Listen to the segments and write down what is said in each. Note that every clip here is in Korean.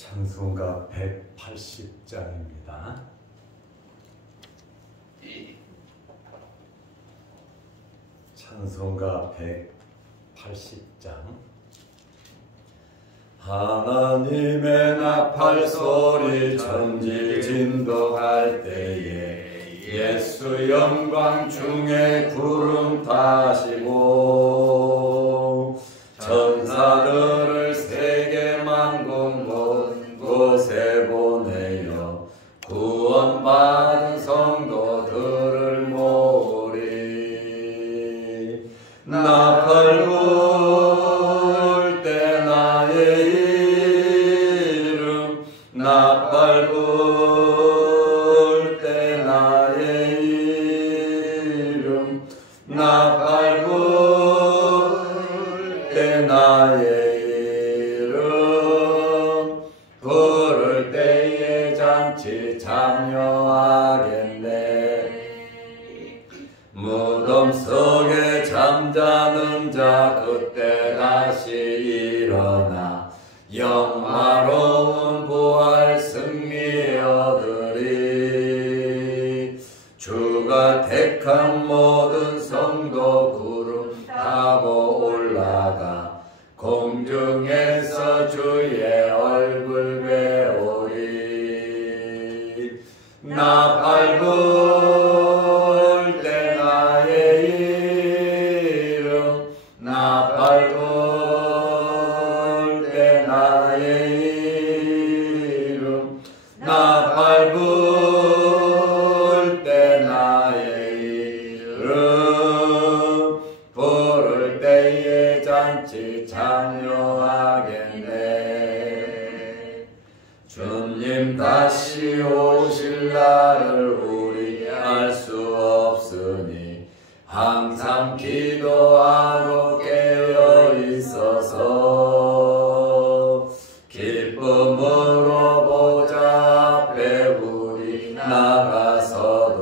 찬송가 180장입니다. 찬송가 180장. 하나님의 나팔 소리 천지 진동할 때에 예수 영광 중에 구름 타시고 천사들을 세계 만국 곳에 보내어 구원받은 성도들을 모으리. 나팔 불 때 나의 이름, 나팔 불 때 나의 이름, 나팔 불 때 나의 부를 때에 잔치 참여하겠네. 무덤 속에 잠자는 자 그때 다시 일어나 영화로운 부활 승리 얻으리. 주가 택한 모든 성도 구름 타고 올라가 공중에서 주의 얼굴 배우리. 나팔 불 때 나의 이름, 나팔 불 때 나의 이름, 나팔 불 때 나의 이름, 부를 때에 잔치 참여하겠네. 주님 다시 오실 날을 우리 알 수 없으니 항상 기도하고 깨어 있어서 기쁨으로 보좌 앞에 우리 나가서도록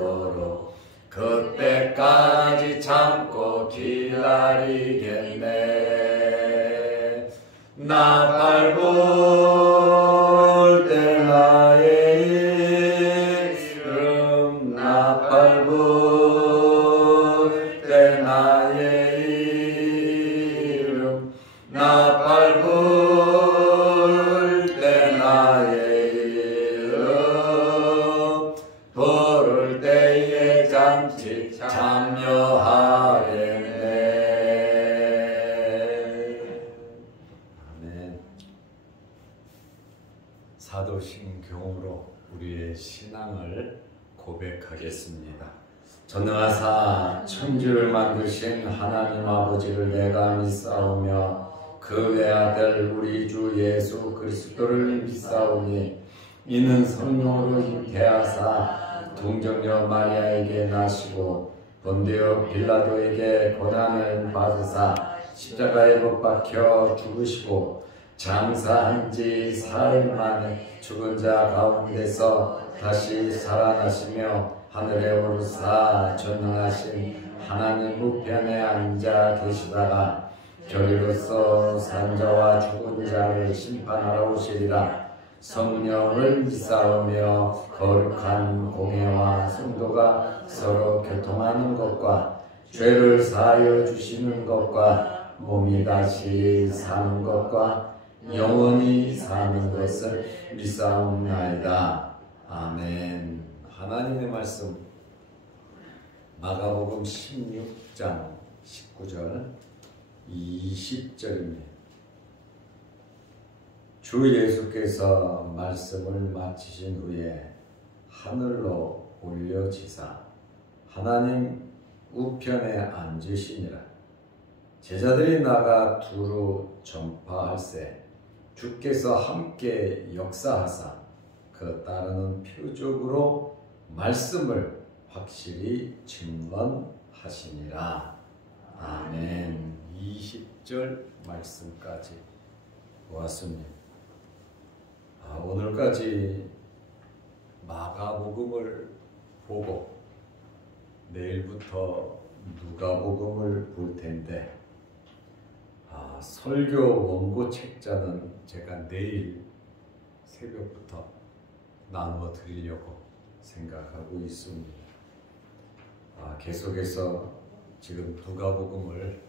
그때까지 참고 기다리겠네. 나팔 불 때 나의 이름, 나팔 불 때 나의 이름, 나팔 불 때 나의 이름, 부를 때에 잔치 참여하겠네. 아멘. 사도신경으로 우리의 신앙을 고백하겠습니다. 전능하사 천지를 만드신 하나님 아버지를 내가 믿사오며 그 외아들 우리 주 예수 그리스도를 믿사오니 이는 성령으로 잉태하사 동정녀 마리아에게 나시고 본디오 빌라도에게 고난을 받으사 십자가에 못 박혀 죽으시고 장사한 지 사흘 만에 죽은 자 가운데서 다시 살아나시며 하늘에 오르사 전능하신 하나님 우편에 앉아 계시다가 저리로서 산자와 죽은 자를 심판하러 오시리라. 성령을 믿사오며 거룩한 공회와 성도가 서로 교통하는 것과 죄를 사하여 주시는 것과 몸이 다시 사는 것과 영원히 사는 것을 믿사옵나이다. 아멘. 하나님의 말씀 마가복음 16장 19절 20절입니다. 주 예수께서 말씀을 마치신 후에 하늘로 올려지사 하나님 우편에 앉으시니라. 제자들이 나가 두루 전파할세 주께서 함께 역사하사 그 따르는 표적으로 말씀을 확실히 증언하시니라. 아멘. 20절 말씀까지 보았습니다. 오늘까지 마가복음을 보고 내일부터 누가복음을 볼 텐데 설교 원고 책자는 제가 내일 새벽부터 나누어 드리려고 생각하고 있습니다. 계속해서 지금 누가복음을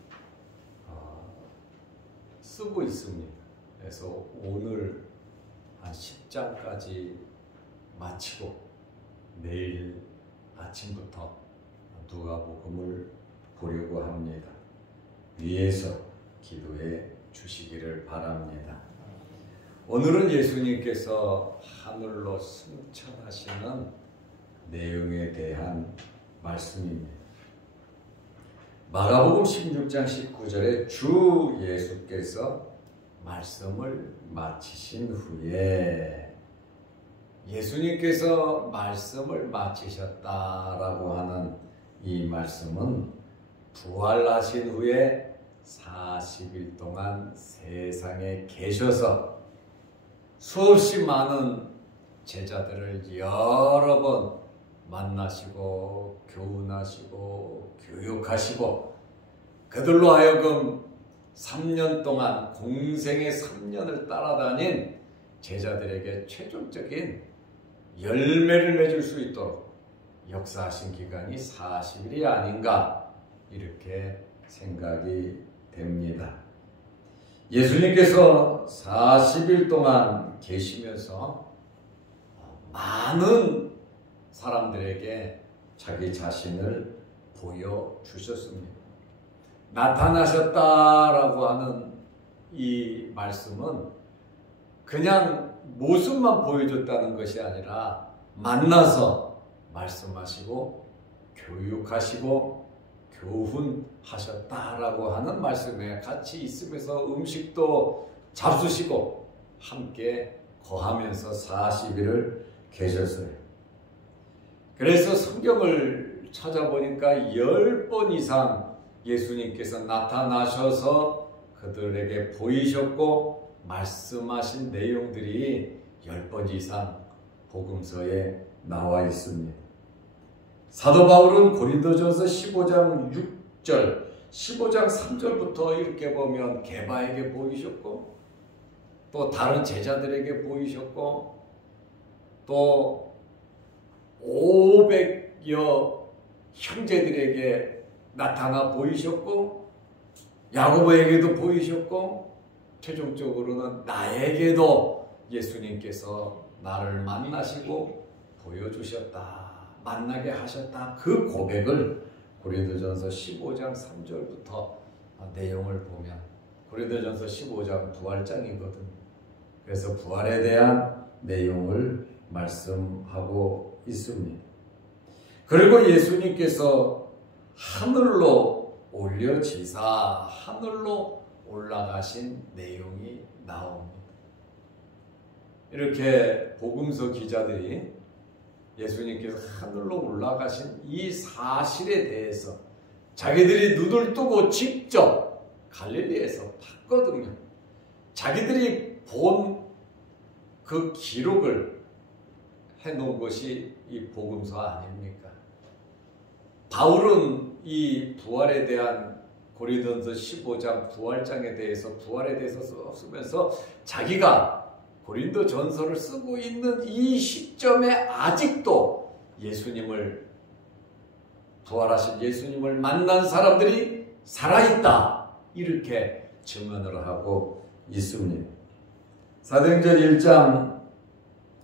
쓰고 있습니다. 그래서 오늘 한 10장까지 마치고 내일 아침부터 누가복음을 보려고 합니다. 위에서 기도해 주시기를 바랍니다. 오늘은 예수님께서 하늘로 승천하시는 내용에 대한 말씀입니다. 마가복음 16장 19절에 주 예수께서 말씀을 마치신 후에 예수님께서 말씀을 마치셨다라고 하는 이 말씀은 부활하신 후에 40일 동안 세상에 계셔서 수없이 많은 제자들을 여러 번 만나시고 교훈하시고 교육하시고 그들로 하여금 3년 동안 공생의 3년을 따라다닌 제자들에게 최종적인 열매를 맺을 수 있도록 역사하신 기간이 40일이 아닌가 이렇게 생각이 됩니다. 예수님께서 40일 동안 계시면서 많은 사람들에게 자기 자신을 보여주셨습니다. 나타나셨다라고 하는 이 말씀은 그냥 모습만 보여줬다는 것이 아니라 만나서 말씀하시고 교육하시고 교훈하셨다라고 하는 말씀에 같이 있으면서 음식도 잡수시고 함께 거하면서 40일을 계셨어요. 그래서 성경을 찾아보니까 10번 이상 예수님께서 나타나셔서 그들에게 보이셨고 말씀하신 내용들이 10번 이상 복음서에 나와 있습니다. 사도 바울은 고린도전서 15장 6절, 15장 3절부터 이렇게 보면 게바에게 보이셨고 또 다른 제자들에게 보이셨고 또 500여 형제들에게 나타나 보이셨고 야고보에게도 보이셨고 최종적으로는 나에게도 예수님께서 나를 만나시고 보여주셨다. 만나게 하셨다. 그 고백을 고린도전서 15장 3절부터 내용을 보면 고린도전서 15장 부활장이거든요. 그래서 부활에 대한 내용을 말씀하고 있습니다. 그리고 예수님께서 하늘로 올려지사 하늘로 올라가신 내용이 나옵니다. 이렇게 복음서 기자들이 예수님께서 하늘로 올라가신 이 사실에 대해서 자기들이 눈을 뜨고 직접 갈릴리에서 봤거든요. 자기들이 본 그 기록을 해놓은 것이 이 복음서 아닙니까? 바울은 이 부활에 대한 고린도전서 15장 부활장에 대해서 부활에 대해서 쓰면서 자기가 고린도전서를 쓰고 있는 이 시점에 아직도 예수님을 부활하신 예수님을 만난 사람들이 살아있다 이렇게 증언을 하고 있습니다. 사도행전 1장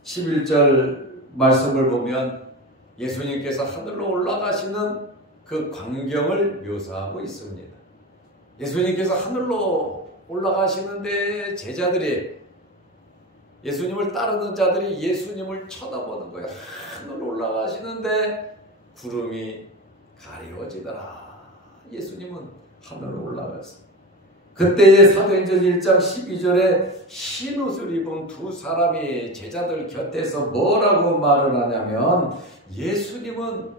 11절 말씀을 보면 예수님께서 하늘로 올라가시는 그 광경을 묘사하고 있습니다. 예수님께서 하늘로 올라가시는데 제자들이 예수님을 따르는 자들이 예수님을 쳐다보는 거예요. 하늘로 올라가시는데 구름이 가려지더라. 예수님은 하늘로 올라갔어요. 그때의 사도행전 1장 12절에 흰 옷을 입은 두 사람이 제자들 곁에서 뭐라고 말을 하냐면 예수님은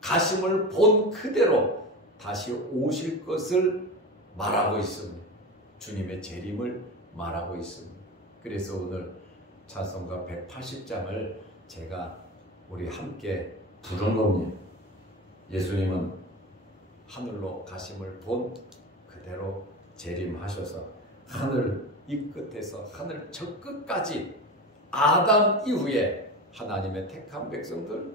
가심을 본 그대로 다시 오실 것을 말하고 있습니다. 주님의 재림을 말하고 있습니다. 그래서 오늘 찬송가 180장을 제가 우리 함께 부른 겁니다. 예수님은 하늘로 가심을 본 그대로 재림하셔서 하늘 이 끝에서 하늘 저 끝까지 아담 이후에 하나님의 택한 백성들,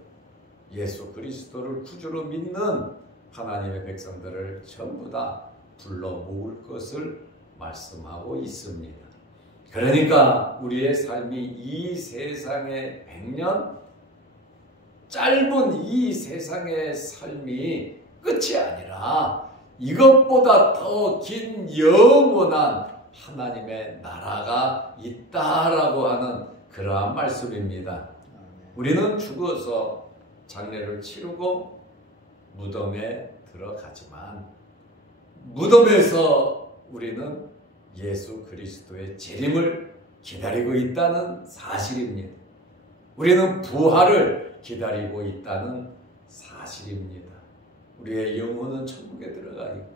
예수 그리스도를 구주로 믿는 하나님의 백성들을 전부 다 불러 모을 것을 말씀하고 있습니다. 그러니까 우리의 삶이 이 세상의 100년, 짧은 이 세상의 삶이 끝이 아니라 이것보다 더 긴 영원한 하나님의 나라가 있다라고 하는 그러한 말씀입니다. 우리는 죽어서 장례를 치르고 무덤에 들어가지만 무덤에서 우리는 예수 그리스도의 재림을 기다리고 있다는 사실입니다. 우리는 부활을 기다리고 있다는 사실입니다. 우리의 영혼은 천국에 들어가 있고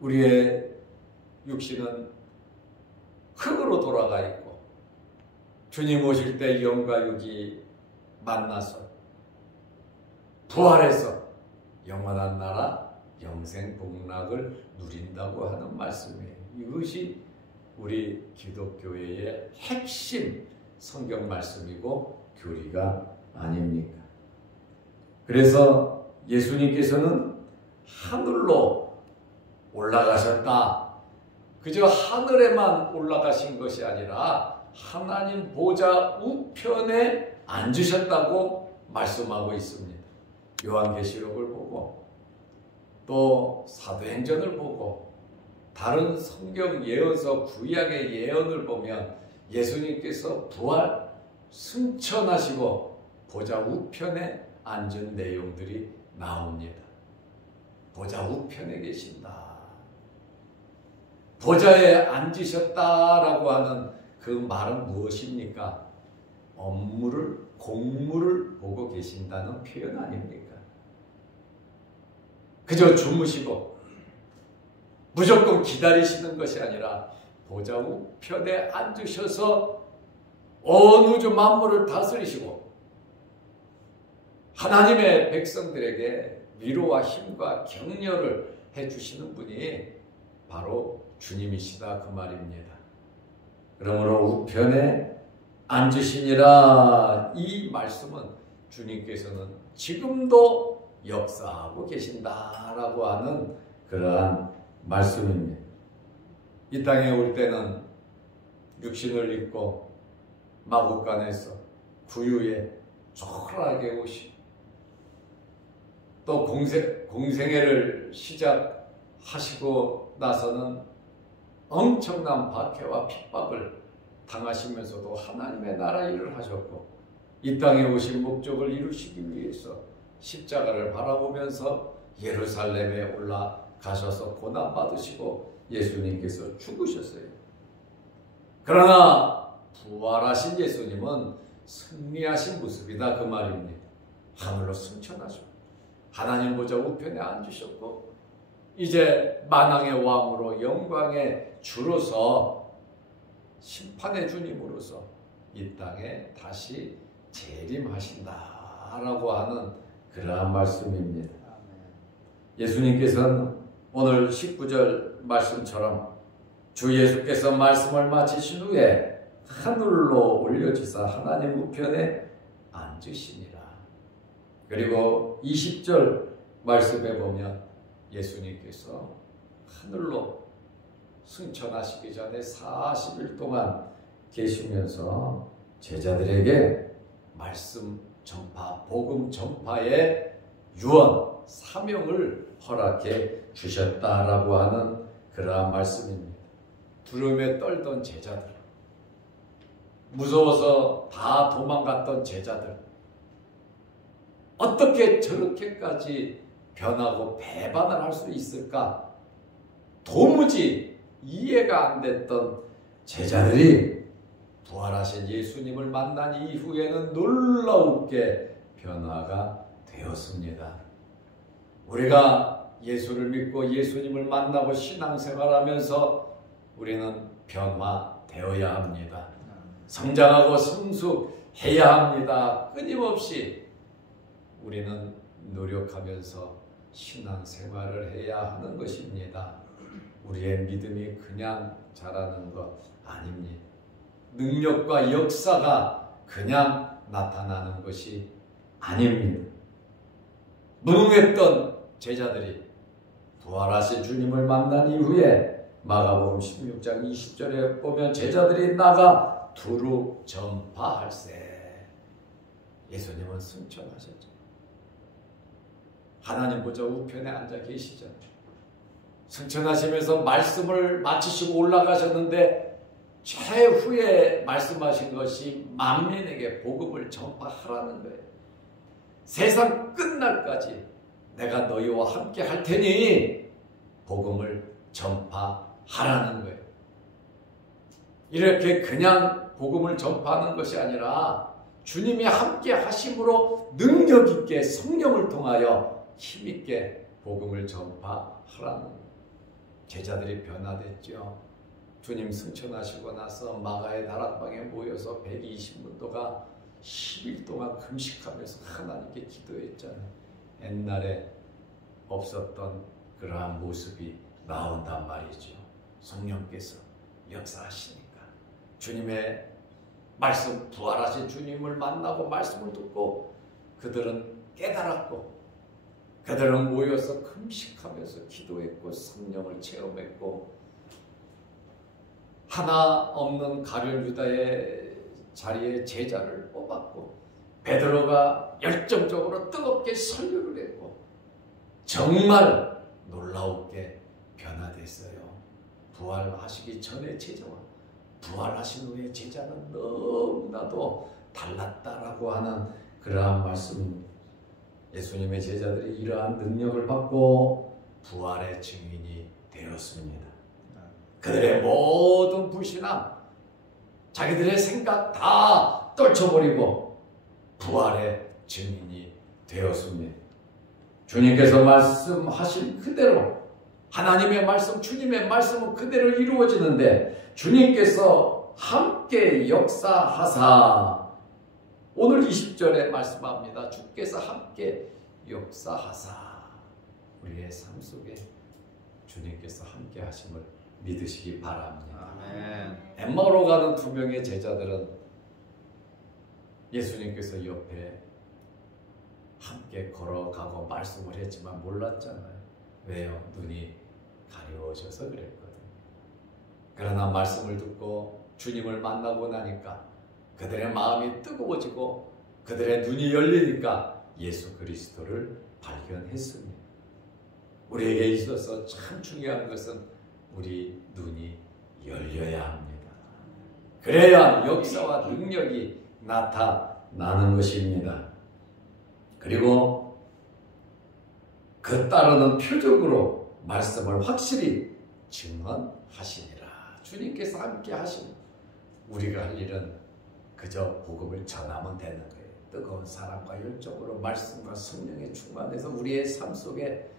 우리의 육신은 흙으로 돌아가 있고 주님 오실 때 영과 육이 만나서 부활해서 영원한 나라 영생 복락을 누린다고 하는 말씀이에요. 이것이 우리 기독교회의 핵심 성경 말씀이고 교리가 아닙니까? 그래서 예수님께서는 하늘로 올라가셨다. 그저 하늘에만 올라가신 것이 아니라 하나님 보좌 우편에 앉으셨다고 말씀하고 있습니다. 요한계시록을 보고 또 사도행전을 보고 다른 성경 예언서 구약의 예언을 보면 예수님께서 부활 승천하시고 보좌 우편에 앉은 내용들이 나옵니다. 보좌 우편에 계신다. 보좌에 앉으셨다라고 하는 그 말은 무엇입니까? 업무를, 공무를 보고 계신다는 표현 아닙니까? 그저 주무시고 무조건 기다리시는 것이 아니라 보좌 우편에 앉으셔서 온 우주 만물을 다스리시고 하나님의 백성들에게 위로와 힘과 격려를 해주시는 분이 바로 주님이시다 그 말입니다. 그러므로 우편에 앉으시니라 이 말씀은 주님께서는 지금도 역사하고 계신다라고 하는 그러한 말씀입니다. 이 땅에 올 때는 육신을 입고 마국간에서 구유에 초라하게 오시고 또 공생애를 시작하시고 나서는 엄청난 박해와 핍박을 당하시면서도 하나님의 나라 일을 하셨고 이 땅에 오신 목적을 이루시기 위해서 십자가를 바라보면서 예루살렘에 올라가셔서 고난받으시고 예수님께서 죽으셨어요. 그러나 부활하신 예수님은 승리하신 모습이다 그 말입니다. 하늘로 승천하셨고 하나님 보좌 우편에 앉으셨고 이제 만왕의 왕으로 영광의 주로서 심판의 주님으로서 이 땅에 다시 재림하신다라고 하는 그러한 말씀입니다. 예수님께서는 오늘 19절 말씀처럼 주 예수께서 말씀을 마치신 후에 하늘로 올려지사 하나님 우편에 앉으시니라. 그리고 20절 말씀에 보면 예수님께서 하늘로 승천하시기 전에 40일 동안 계시면서 제자들에게 말씀 전파, 복음 전파의 유언, 사명을 허락해 주셨다라고 하는 그러한 말씀입니다. 두려움에 떨던 제자들, 무서워서 다 도망갔던 제자들, 어떻게 저렇게까지 변하고 배반을 할 수 있을까? 도무지 이해가 안 됐던 제자들이 부활하신 예수님을 만난 이후에는 놀라우게 변화가 되었습니다. 우리가 예수를 믿고 예수님을 만나고 신앙생활하면서 우리는 변화되어야 합니다. 성장하고 성숙해야 합니다. 끊임없이 우리는 노력하면서 신앙생활을 해야 하는 것입니다. 우리의 믿음이 그냥 자라는 것 아닙니다. 능력과 역사가 그냥 나타나는 것이 아닙니다. 무능했던 제자들이 부활하신 주님을 만난 이후에 마가복음 16장 20절에 보면 제자들이 나가 두루 전파할세. 예수님은 승천하셨죠. 하나님 보좌 우편에 앉아 계시죠. 승천하시면서 말씀을 마치시고 올라가셨는데 최후에 말씀하신 것이 만민에게 복음을 전파하라는 거예요. 세상 끝날까지 내가 너희와 함께 할 테니 복음을 전파하라는 거예요. 이렇게 그냥 복음을 전파하는 것이 아니라 주님이 함께 하심으로 능력 있게 성령을 통하여 힘 있게 복음을 전파하라는 거예요. 제자들이 변화됐죠. 주님 승천하시고 나서 마가의 다락방에 모여서 120문도가 10일 동안 금식하면서 하나님께 기도했잖아요. 옛날에 없었던 그러한 모습이 나온단 말이죠. 성령께서 역사하시니까 주님의 말씀, 부활하신 주님을 만나고 말씀을 듣고 그들은 깨달았고 그들은 모여서 금식하면서 기도했고 성령을 체험했고 하나 없는 가룟 유다의 자리에 제자를 뽑았고 베드로가 열정적으로 뜨겁게 설교를 했고 정말 놀라웠게 변화됐어요. 부활하시기 전에 제자와 부활하신 후에 제자는 너무나도 달랐다라고 하는 그러한 말씀. 예수님의 제자들이 이러한 능력을 받고 부활의 증인이 되었습니다. 그들의 모든 불신앙, 자기들의 생각 다 떨쳐버리고 부활의 증인이 되었습니다. 주님께서 말씀하신 그대로 하나님의 말씀, 주님의 말씀은 그대로 이루어지는데 주님께서 함께 역사하사 오늘 20절에 말씀합니다. 주께서 함께 역사하사 우리의 삶 속에 주님께서 함께 하심을 믿으시기 바랍니다. 아멘. 엠마오로 가는 두 명의 제자들은 예수님께서 옆에 함께 걸어가고 말씀을 했지만 몰랐잖아요. 왜요? 눈이 가려워져서 그랬거든요. 그러나 말씀을 듣고 주님을 만나고 나니까 그들의 마음이 뜨거워지고 그들의 눈이 열리니까 예수 그리스도를 발견했습니다. 우리에게 있어서 참 중요한 것은 우리 눈이 열려야 합니다. 그래야 역사와 능력이 나타나는 것입니다. 그리고 그 따르는 표적으로 말씀을 확실히 증언하시니라. 주님께서 함께 하시니 우리가 할 일은 그저 복음을 전하면 되는 거예요. 뜨거운 사랑과 열정으로 말씀과 성령에 충만해서 우리의 삶 속에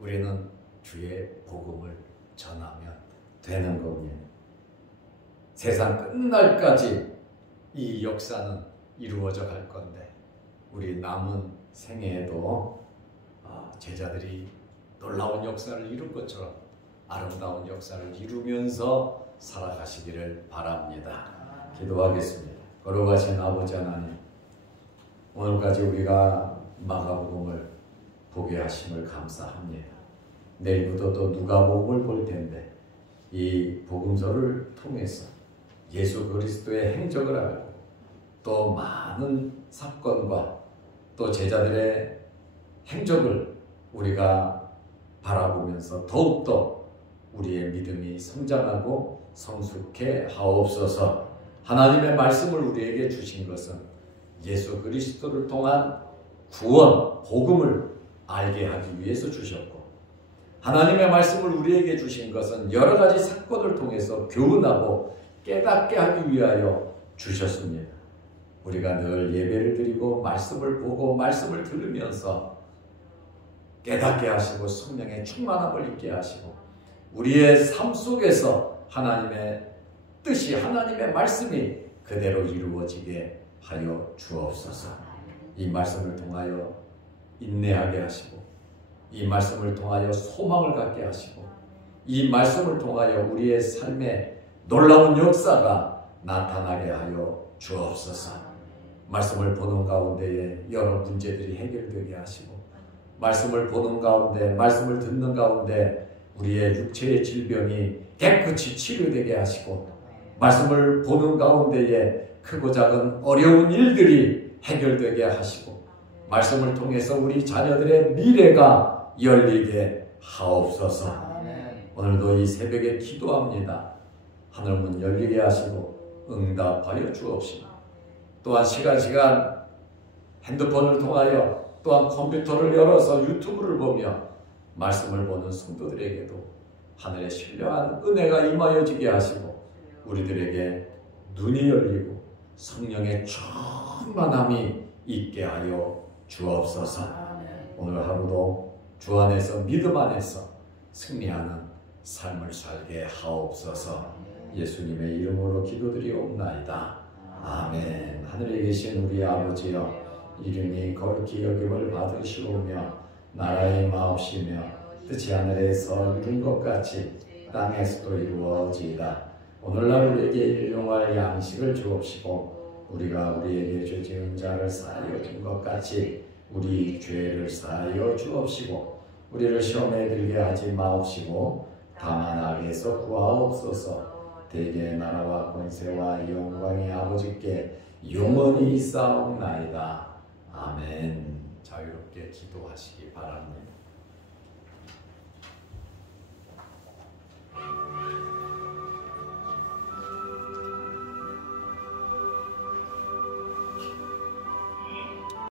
우리는 주의 복음을 전하면 되는 겁니다. 세상 끝날까지 이 역사는 이루어져 갈 건데 우리 남은 생애에도 제자들이 놀라운 역사를 이룬 것처럼 아름다운 역사를 이루면서 살아가시기를 바랍니다. 기도하겠습니다. 거룩하신 아버지 하나님, 오늘까지 우리가 마가복음을 보게 하심을 감사합니다. 내일부터 또 누가복음을 볼 텐데 이 복음서를 통해서 예수 그리스도의 행적을 알고 또 많은 사건과 또 제자들의 행적을 우리가 바라보면서 더욱더 우리의 믿음이 성장하고 성숙해 하옵소서. 하나님의 말씀을 우리에게 주신 것은 예수 그리스도를 통한 구원, 복음을 알게 하기 위해서 주셨고 하나님의 말씀을 우리에게 주신 것은 여러 가지 사건을 통해서 교훈하고 깨닫게 하기 위하여 주셨습니다. 우리가 늘 예배를 드리고 말씀을 보고 말씀을 들으면서 깨닫게 하시고 성령의 충만함을 있게 하시고 우리의 삶 속에서 하나님의 뜻이 하나님의 말씀이 그대로 이루어지게 하여 주옵소서. 이 말씀을 통하여 인내하게 하시고 이 말씀을 통하여 소망을 갖게 하시고 이 말씀을 통하여 우리의 삶에 놀라운 역사가 나타나게 하여 주옵소서. 말씀을 보는 가운데에 여러 문제들이 해결되게 하시고, 말씀을 보는 가운데, 말씀을 듣는 가운데 우리의 육체의 질병이 깨끗이 치료되게 하시고, 말씀을 보는 가운데에 크고 작은 어려운 일들이 해결되게 하시고, 말씀을 통해서 우리 자녀들의 미래가 열리게 하옵소서. 오늘도 이 새벽에 기도합니다. 하늘문 열리게 하시고 응답하여 주옵시고, 또한 시간 핸드폰을 통하여, 또한 컴퓨터를 열어서 유튜브를 보며 말씀을 보는 성도들에게도 하늘의 신령한 은혜가 임하여지게 하시고, 우리들에게 눈이 열리고 성령의 충만함이 있게 하여 주옵소서. 오늘 하루도 주 안에서, 믿음 안에서 승리하는 삶을 살게 하옵소서. 예수님의 이름으로 기도드리옵나이다. 아멘. 하늘에 계신 우리 아버지여, 이름이 거룩히 여김을 받으시오며 나라의 마옵시며 뜻이 하늘에서 이룬 것 같이 땅에서도 이루어지이다. 오늘날 우리에게 일용할 양식을 주옵시고, 우리가 우리에게 죄 지은 자를 사하여 준 것 같이 우리 죄를 사하여 주옵시고, 우리를 시험에 들게 하지 마옵시고 다만 악에서 구하옵소서. 대개 나라와 권세와 영광이 아버지께 영원히 있사옵나이다. 아멘. 자유롭게 기도하시기 바랍니다.